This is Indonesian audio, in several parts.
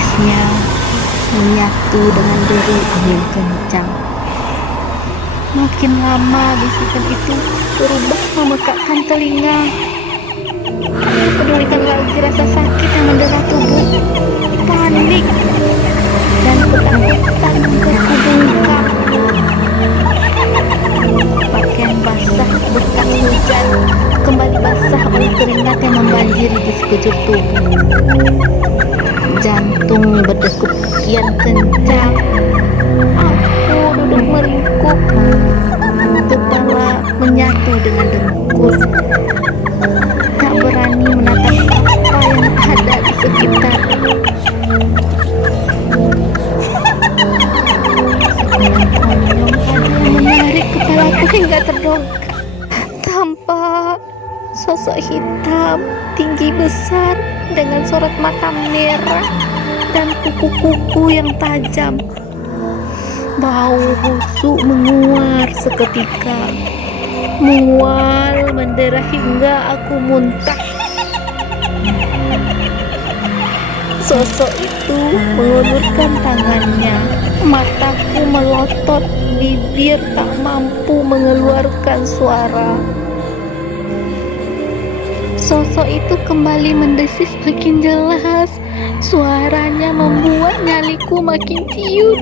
betisnya menyatu dengan deru angin kencang. Makin lama bisikan itu berubah memekakkan telinga. Tak pedulikan lagi rasa sakit yang mendera tubuh. Panik dan ketakutan berkubungkan. Pakaian basah bekas hujan kembali basah oleh keringat yang membanjiri di sekujur tubuh. Jantung berdegup kian kencang. Aku duduk meringkuk, kepala menyatu dengan dengkul. Tak berani menatap apa yang ada di sekitar. Sekarang konyol ada yang menarik kepalaku hingga terdongak. Tampak sosok hitam tinggi besar dengan sorot mata merah dan kuku-kuku yang tajam. Bau busuk menguar seketika, mual mendera hingga aku muntah. Sosok itu mengulurkan tangannya, mataku melotot, bibir tak mampu mengeluarkan suara. Sosok itu kembali mendesis makin jelas. Suaranya membuat nyaliku makin ciut.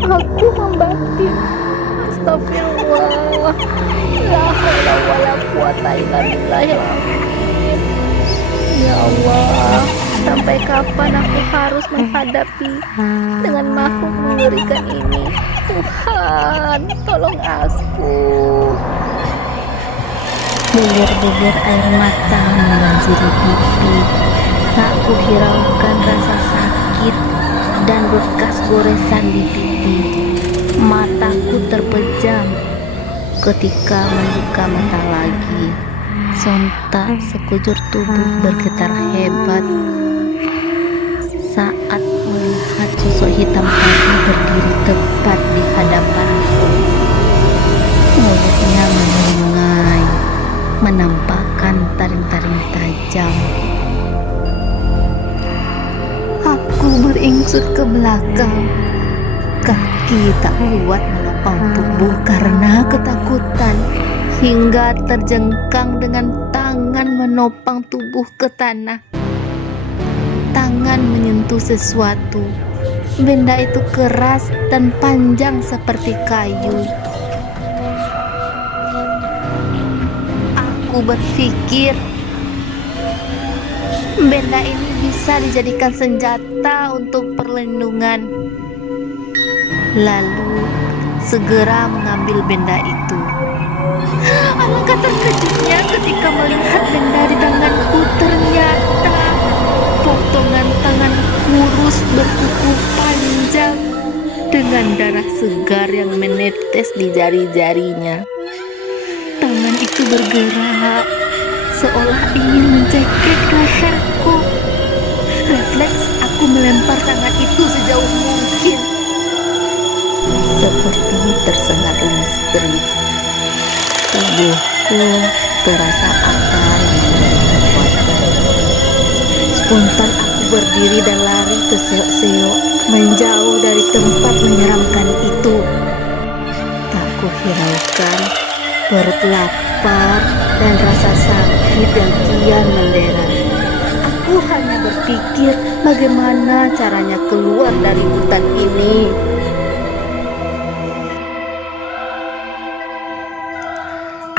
Aku membatin, astagfirullah, la haula wala quwata illa billahil azim. Ya Allah, sampai kapan aku harus menghadapi dengan makhluk mengerikan ini? Tuhan, tolong aku. Bulir-bulir air mata membanjiri pipi. Tak kuhiraukan rasa sakit dan bekas goresan di pipi. Mataku terpejam ketika membuka mata lagi. Sontak sekujur tubuh bergetar hebat saat melihat sosok hitam tadi berdiri tepat di hadapanku. Mulutnya menyeringai, menampakkan taring-taring tajam. Aku beringsut ke belakang. Kaki tak kuat menopang tubuh karena ketakutan, hingga terjengkang dengan tangan menopang tubuh ke tanah. Tangan menyentuh sesuatu. Benda itu keras dan panjang seperti kayu. Aku berpikir benda ini bisa dijadikan senjata untuk perlindungan. Lalu segera mengambil benda itu. Alangkah terkejutnya ketika melihat benda di tanganku ternyata potongan tangan kurus berkuku panjang dengan darah segar yang menetes di jari-jarinya. Tangan itu bergerak seolah ingin mencekik leherku. Refleks aku melempar tangan itu sejauh mungkin. Seperti tersengat listrik, tubuhku terasa apa yang menjadi kekuatan. Spontan aku berdiri dan lari terseok-seok menjauh dari tempat menyeramkan itu. Tak kuhiraukan perut lapar dan rasa sakit yang kian mendera. Aku hanya berpikir bagaimana caranya keluar dari hutan ini.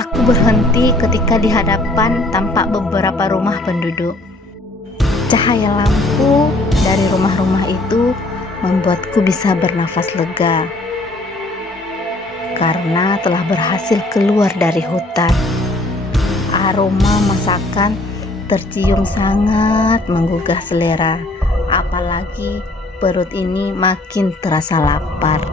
Aku berhenti ketika di hadapan tampak beberapa rumah penduduk. Cahaya lampu dari rumah-rumah itu membuatku bisa bernafas lega karena telah berhasil keluar dari hutan. Aroma masakan tercium sangat menggugah selera, apalagi perut ini makin terasa lapar.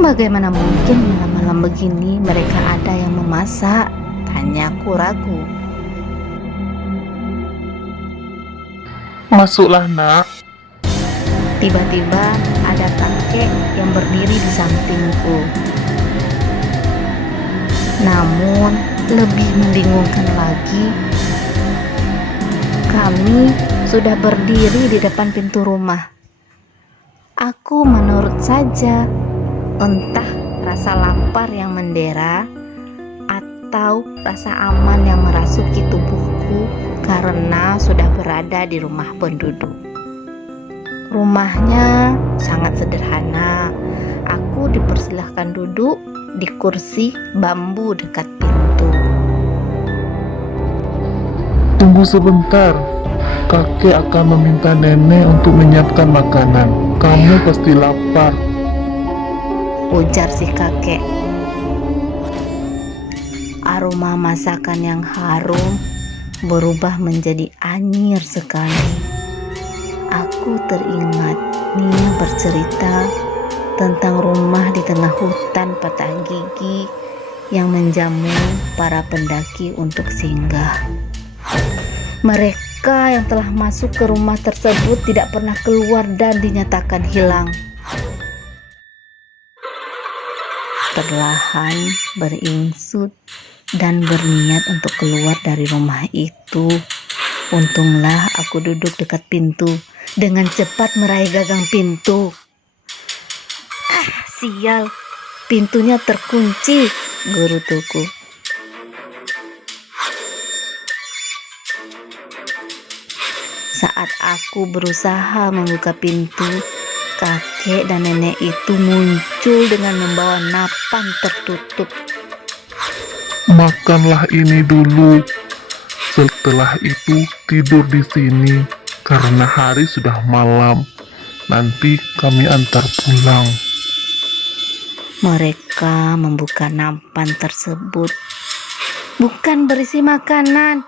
Bagaimana mungkin malam-malam begini mereka ada yang memasak? Tanyaku ragu. Masuklah, nak. Tiba-tiba ada kakek yang berdiri di sampingku. Namun lebih membingungkan lagi, kami sudah berdiri di depan pintu rumah. Aku menurut saja, entah rasa lapar yang mendera atau rasa aman yang merasuki tubuhku karena sudah berada di rumah penduduk. Rumahnya sangat sederhana. Aku dipersilahkan duduk di kursi bambu dekat pintu. Tunggu sebentar, kakek akan meminta nenek untuk menyiapkan makanan. Kamu pasti lapar. Ujar si kakek. Aroma masakan yang harum berubah menjadi anyir sekali. Aku teringat Nia bercerita tentang rumah di tengah hutan patah gigi yang menjamu para pendaki untuk singgah. Mereka yang telah masuk ke rumah tersebut tidak pernah keluar dan dinyatakan hilang. Perlahan beringsut dan berniat untuk keluar dari rumah itu. Untunglah aku duduk dekat pintu, dengan cepat meraih gagang pintu. Sial, pintunya terkunci, gerutuku. Saat aku berusaha membuka pintu, kakek dan nenek itu muncul dengan membawa nampan tertutup. Makanlah ini dulu. Setelah itu tidur di sini karena hari sudah malam. Nanti kami antar pulang. Mereka membuka nampan tersebut. Bukan berisi makanan,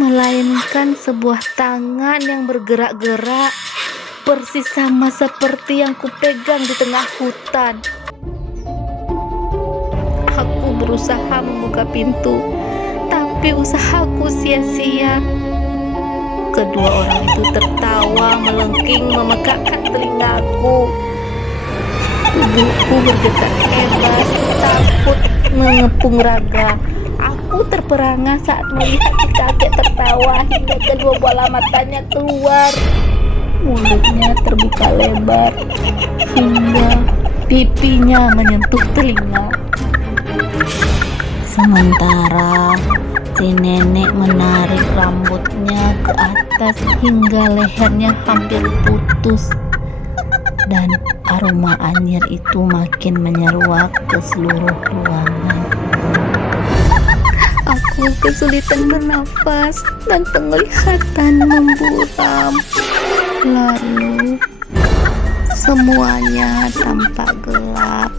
melainkan sebuah tangan yang bergerak-gerak, persis sama seperti yang kupegang di tengah hutan. Aku berusaha membuka pintu, tapi usahaku sia-sia. Kedua orang itu tertawa melengking memekakkan telingaku. Tubuhku bergetar hebat, takut mengepung raga. Aku terperangah saat melihat si kakek tertawa hingga kedua bola matanya keluar. Mulutnya terbuka lebar hingga pipinya menyentuh telinga. Sementara si nenek menarik rambutnya ke atas hingga lehernya hampir putus. Dan aroma anyir itu makin menyeruak ke seluruh ruangan. Aku kesulitan bernafas dan penglihatan memburam. Lalu semuanya tampak gelap.